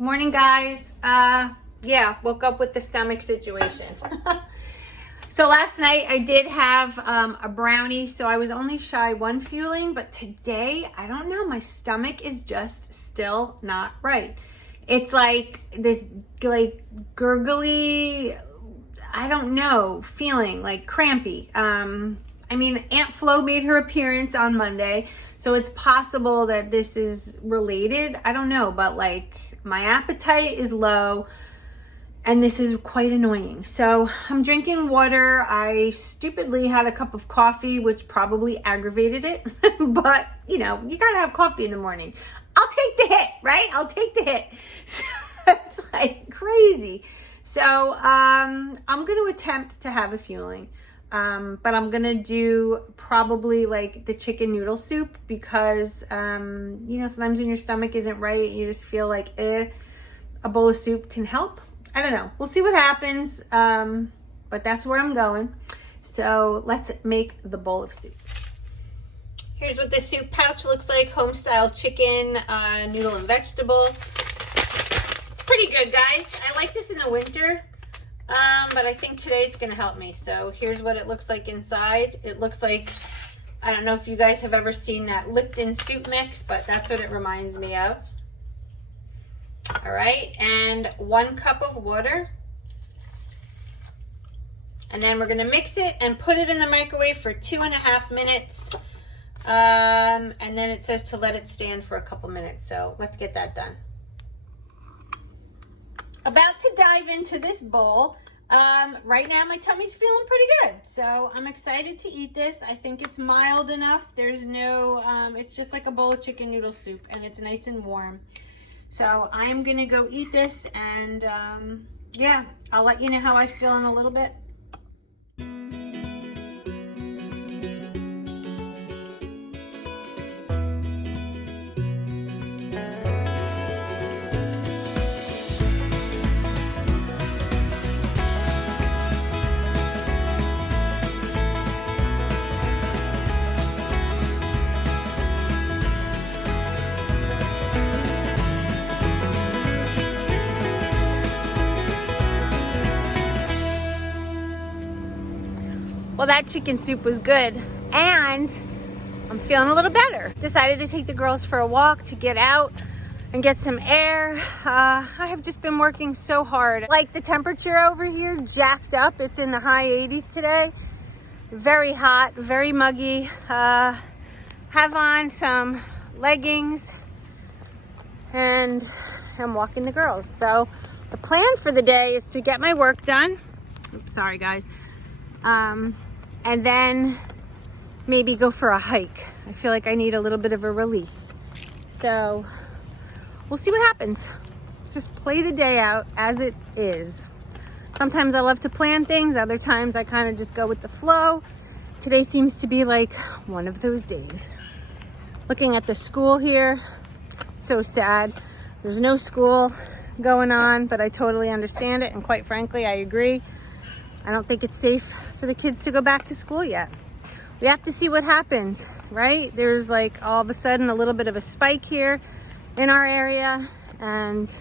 Morning, guys. Yeah, woke up with the stomach situation. So last night I did have a brownie, so I was only shy one fueling, but today, I don't know, my stomach is just still not right. It's like this like gurgly, I don't know, feeling like crampy. I mean, Aunt Flo made her appearance on Monday, so it's possible that this is related. I don't know, but like my appetite is low and this is quite annoying. So I'm drinking water. I stupidly had a cup of coffee, which probably aggravated it, but you know, you gotta have coffee in the morning. I'll take the hit, right? I'll take the hit. So it's like crazy. So I'm gonna attempt to have a fueling. But I'm gonna do probably like the chicken noodle soup because, you know, sometimes when your stomach isn't right, you just feel like, a bowl of soup can help. I don't know. We'll see what happens. But that's where I'm going. So let's make the bowl of soup. Here's what the soup pouch looks like. Home style chicken, noodle and vegetable. It's pretty good, guys. I like this in the winter. But I think today it's going to help me. So here's what it looks like inside. It looks like, I don't know if you guys have ever seen that Lipton soup mix, but that's what it reminds me of. All right, and 1 cup of water. And then we're going to mix it and put it in the microwave for 2.5 minutes. And then it says to let it stand for a couple minutes. So let's get that done. About to dive into this bowl. Right now my tummy's feeling pretty good, so I'm excited to eat this. I think it's mild enough. There's no, it's just like a bowl of chicken noodle soup, and it's nice and warm. So I'm gonna go eat this, and yeah, I'll let you know how I feel in a little bit. Well, that chicken soup was good, and I'm feeling a little better. Decided to take the girls for a walk to get out and get some air. I have just been working so hard. Like the temperature over here, jacked up. It's in the high 80s today. Very hot, very muggy. Have on some leggings, and I'm walking the girls. So the plan for the day is to get my work done. Oops, sorry guys. And then maybe go for a hike. I feel like I need a little bit of a release. So we'll see what happens. Just play the day out as it is. Sometimes I love to plan things. Other times I kind of just go with the flow. Today seems to be like one of those days. Looking at the school here, so sad. There's no school going on, but I totally understand it. And quite frankly, I agree. I don't think it's safe for the kids to go back to school yet. We have to see what happens, right? There's like all of a sudden a little bit of a spike here in our area, and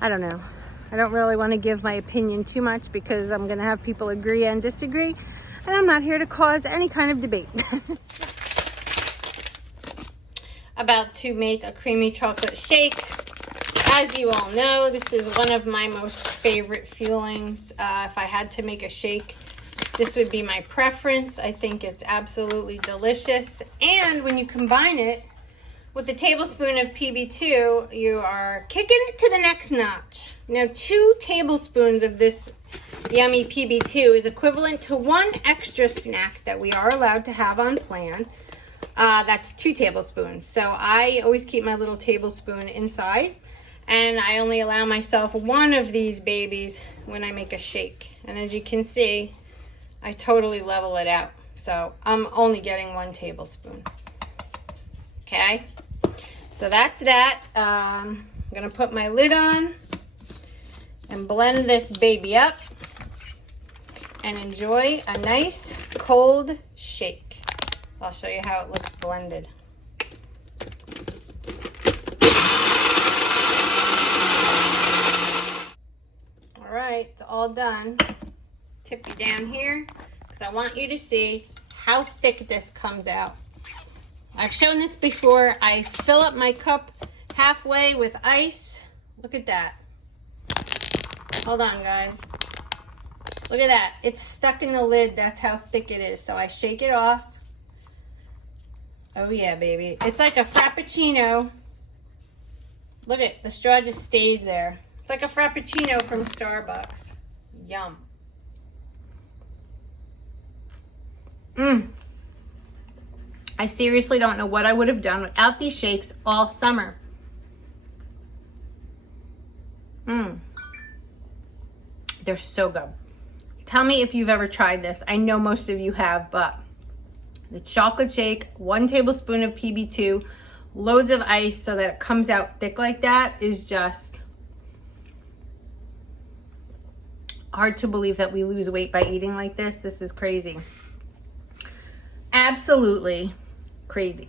I don't know. I don't really want to give my opinion too much because I'm going to have people agree and disagree, and I'm not here to cause any kind of debate. About to make a creamy chocolate shake. As you all know, this is one of my most favorite fuelings. If I had to make a shake, this would be my preference. I think it's absolutely delicious. And when you combine it with a tablespoon of PB2, you are kicking it to the next notch. Now, 2 tablespoons of this yummy PB2 is equivalent to 1 extra snack that we are allowed to have on plan. That's 2 tablespoons. So I always keep my little tablespoon inside. And I only allow myself 1 of these babies when I make a shake. And as you can see, I totally level it out. So I'm only getting 1 tablespoon. Okay, so that's that. I'm gonna put my lid on and blend this baby up and enjoy a nice cold shake. I'll show you how it looks blended. right, it's all done. Tip you down here because I want you to see how thick this comes out. I've shown this before. I fill up my cup halfway with ice. Look at that. Hold on, guys. Look at that. It's stuck in the lid. That's how thick it is. So I shake it off. Oh yeah, baby. It's like a Frappuccino. Look at the straw just stays there. It's like a Frappuccino from Starbucks. Yum. I seriously don't know what I would have done without these shakes all summer. They're so good. Tell me if you've ever tried this. I know most of you have, but the chocolate shake, 1 tablespoon of PB2, loads of ice so that it comes out thick like that is just hard to believe that we lose weight by eating like this. This is crazy. Absolutely crazy.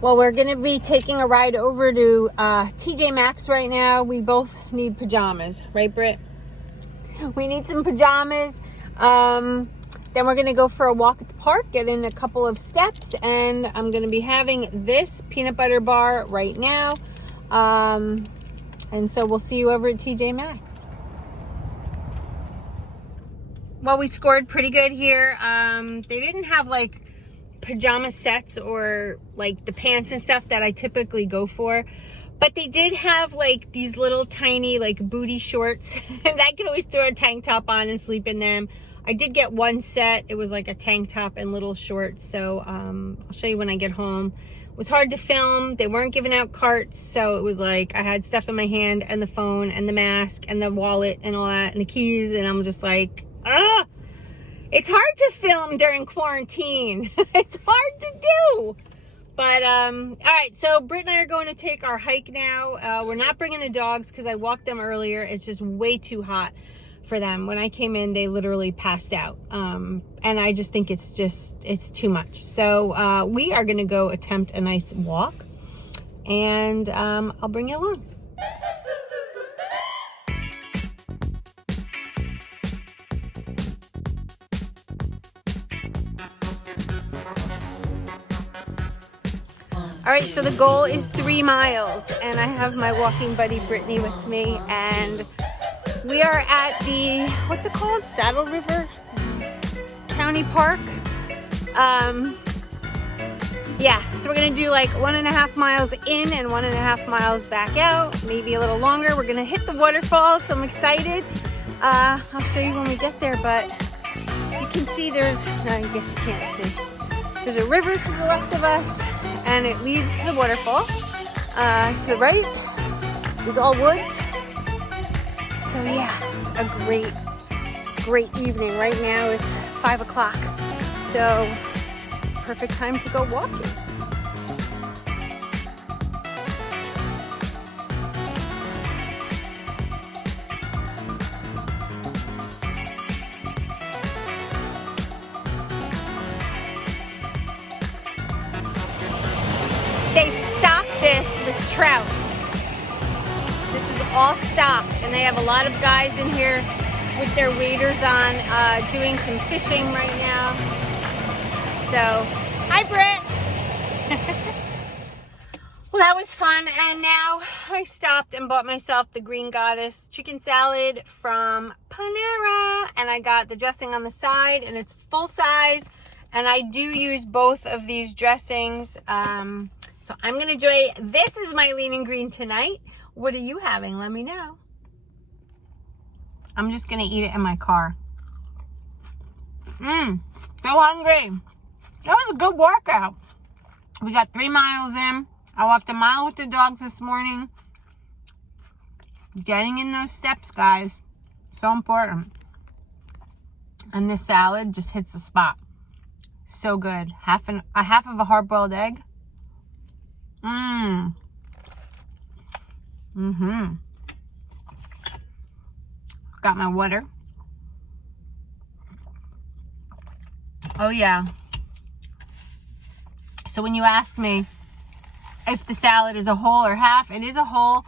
Well, we're going to be taking a ride over to TJ Maxx right now. We both need pajamas, right, Britt? We need some pajamas. Then we're going to go for a walk at the park, get in a couple of steps, and I'm going to be having this peanut butter bar right now. And so we'll see you over at TJ Maxx. Well, we scored pretty good here. They didn't have like pajama sets or like the pants and stuff that I typically go for, but they did have like these little tiny like booty shorts and I could always throw a tank top on and sleep in them. I did get one set. It was like a tank top and little shorts. So I'll show you when I get home. It was hard to film. They weren't giving out carts. So it was like I had stuff in my hand and the phone and the mask and the wallet and all that and the keys. And I'm just like, ah, it's hard to film during quarantine. It's hard to do. But, all right, so Britt and I are going to take our hike now. We're not bringing the dogs because I walked them earlier. It's just way too hot for them. When I came in, they literally passed out. And I just think it's too much. So we are going to go attempt a nice walk. And I'll bring you along. All right, so the goal is 3 miles, and I have my walking buddy Brittany with me, and we are at the, what's it called? Saddle River County Park. Yeah, so we're gonna do like 1.5 miles in and 1.5 miles back out, maybe a little longer. We're gonna hit the waterfalls, so I'm excited. I'll show you when we get there, but you can see there's, no, I guess you can't see. There's a river to the left of us, and it leads to the waterfall. To the right is all woods. So yeah, a great evening. Right now it's 5 o'clock. So perfect time to go walking. They stocked this with trout. This is all stocked, and they have a lot of guys in here with their waders on, doing some fishing right now. So, hi Britt! Well, that was fun, and now I stopped and bought myself the Green Goddess chicken salad from Panera, and I got the dressing on the side, and it's full size, and I do use both of these dressings. So I'm going to enjoy, this is my lean and green tonight. What are you having? Let me know. I'm just going to eat it in my car. So hungry. That was a good workout. We got 3 miles in. I walked 1 mile with the dogs this morning. Getting in those steps, guys. So important. And this salad just hits the spot. So good. Half of a hard-boiled egg. Got my water. Oh yeah. So when you ask me if the salad is a whole or half, it is a whole.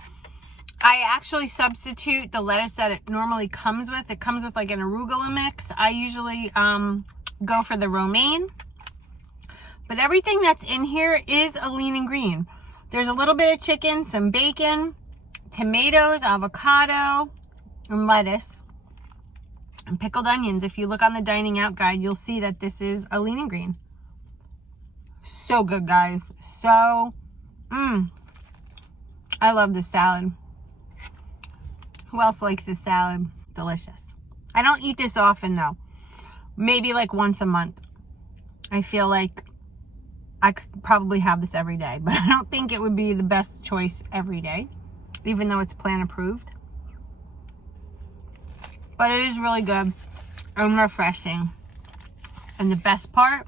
I actually substitute the lettuce that it normally comes with. It comes with like an arugula mix. I usually go for the romaine. But everything that's in here is a lean and green. There's a little bit of chicken, some bacon, tomatoes, avocado, and lettuce, and pickled onions. If you look on the dining out guide, you'll see that this is a lean and green. So good, guys. So, I love this salad. Who else likes this salad? Delicious. I don't eat this often though. Maybe like once a month. I feel like I could probably have this every day, but I don't think it would be the best choice every day, even though it's plant approved. But it is really good and refreshing. And the best part,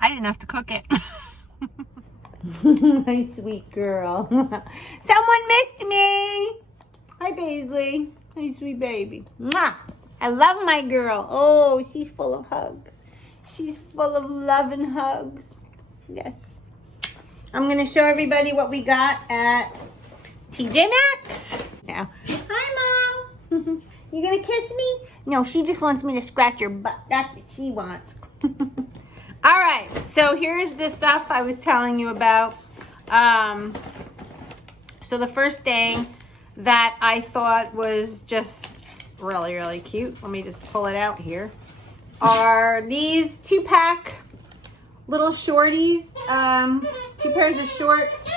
I didn't have to cook it. My sweet girl. Someone missed me. Hi, Paisley. Hi, sweet baby. Mwah. I love my girl. Oh, she's full of hugs. She's full of love and hugs. Yes. I'm going to show everybody what we got at TJ Maxx. Now, hi, Mom. You going to kiss me? No, she just wants me to scratch her butt. That's what she wants. All right. So here's the stuff I was telling you about. So the first thing that I thought was just really, really cute, let me just pull it out here, are these 2-pack little shorties, 2 pairs of shorts.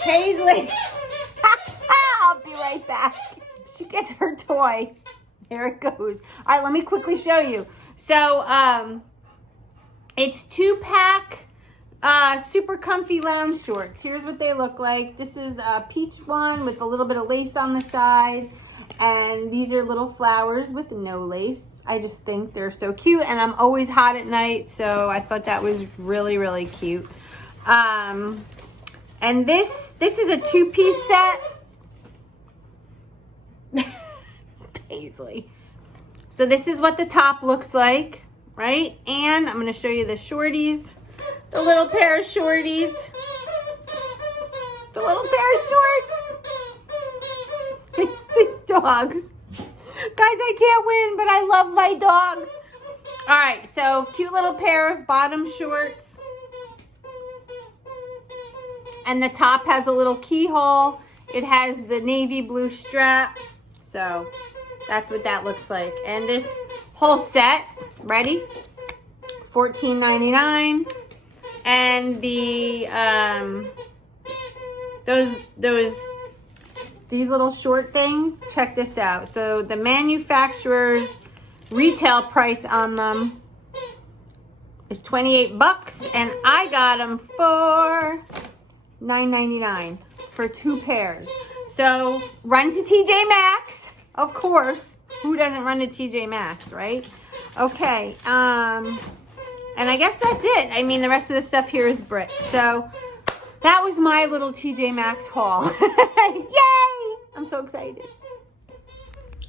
Paisley, I'll be right back. She gets her toy. Here it goes. All right, let me quickly show you. So, it's 2-pack super comfy lounge shorts. Here's what they look like. This is a peach one with a little bit of lace on the side. And these are little flowers with no lace. I just think they're so cute. And I'm always hot at night, so I thought that was really, really cute. And this is a 2-piece set. Paisley. So this is what the top looks like, right? And I'm going to show you the shorties. The little pair of shorties. The little pair of shorts. These dogs. Guys, I can't win, but I love my dogs. All right, so cute little pair of bottom shorts. And the top has a little keyhole. It has the navy blue strap. So that's what that looks like. And this whole set, ready? $14.99. And the these little short things, check this out. So the manufacturer's retail price on them is $28, and I got them for $9.99 for 2 pairs. So run to TJ Maxx, of course. Who doesn't run to TJ Maxx, right? Okay, and I guess that's it. I mean, the rest of the stuff here is Brit. So that was my little TJ Maxx haul. Yay! I'm so excited.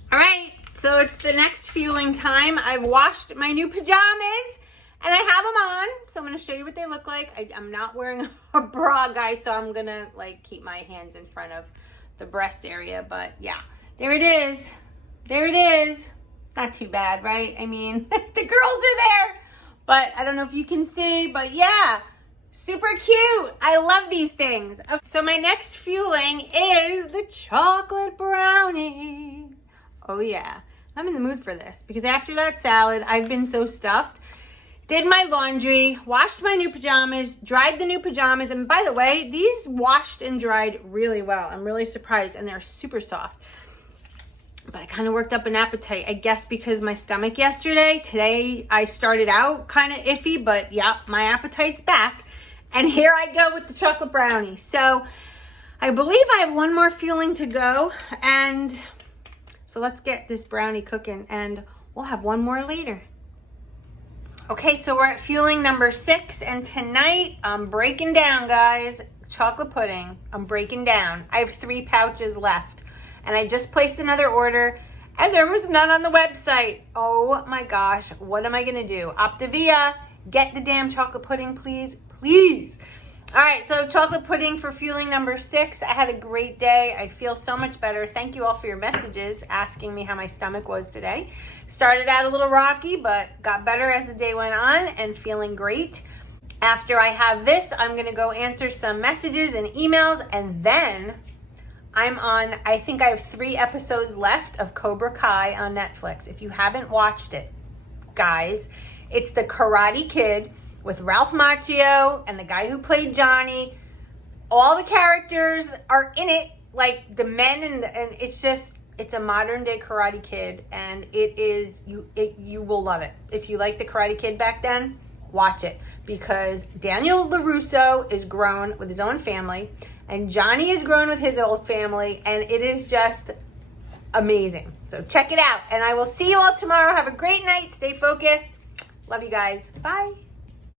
All right, so it's the next fueling time. I've washed my new pajamas and I have them on. So I'm going to show you what they look like. I'm not wearing a bra, guys, so I'm going to like keep my hands in front of the breast area. But yeah, there it is. There it is. Not too bad, right? I mean, the girls are there. But I don't know if you can see, but yeah, super cute. I love these things. Okay, so my next fueling is the chocolate brownie. Oh yeah, I'm in the mood for this because after that salad, I've been so stuffed. Did my laundry, washed my new pajamas, dried the new pajamas. And by the way, these washed and dried really well. I'm really surprised, and they're super soft. But I kind of worked up an appetite, I guess, because my stomach yesterday. Today, I started out kind of iffy, but yeah, my appetite's back. And here I go with the chocolate brownie. So I believe I have one more fueling to go. And so let's get this brownie cooking, and we'll have one more later. Okay, so we're at fueling number 6. And tonight, I'm breaking down, guys. Chocolate pudding. I'm breaking down. I have 3 pouches left. And I just placed another order, and there was none on the website. Oh my gosh, what am I gonna do? Optavia, get the damn chocolate pudding, please, please. All right, so chocolate pudding for fueling number 6. I had a great day. I feel so much better. Thank you all for your messages asking me how my stomach was today. Started out a little rocky, but got better as the day went on and feeling great. After I have this, I'm going to go answer some messages and emails, and then I think I have 3 episodes left of Cobra Kai on Netflix. If you haven't watched it, guys, it's the Karate Kid with Ralph Macchio and the guy who played Johnny. All the characters are in it, like the men, and it's a modern day Karate Kid, and you will love it. If you like the Karate Kid back then, watch it, because Daniel LaRusso is grown with his own family, and Johnny is grown with his old family, and it is just amazing. So check it out, and I will see you all tomorrow. Have a great night. Stay focused. Love you guys. Bye.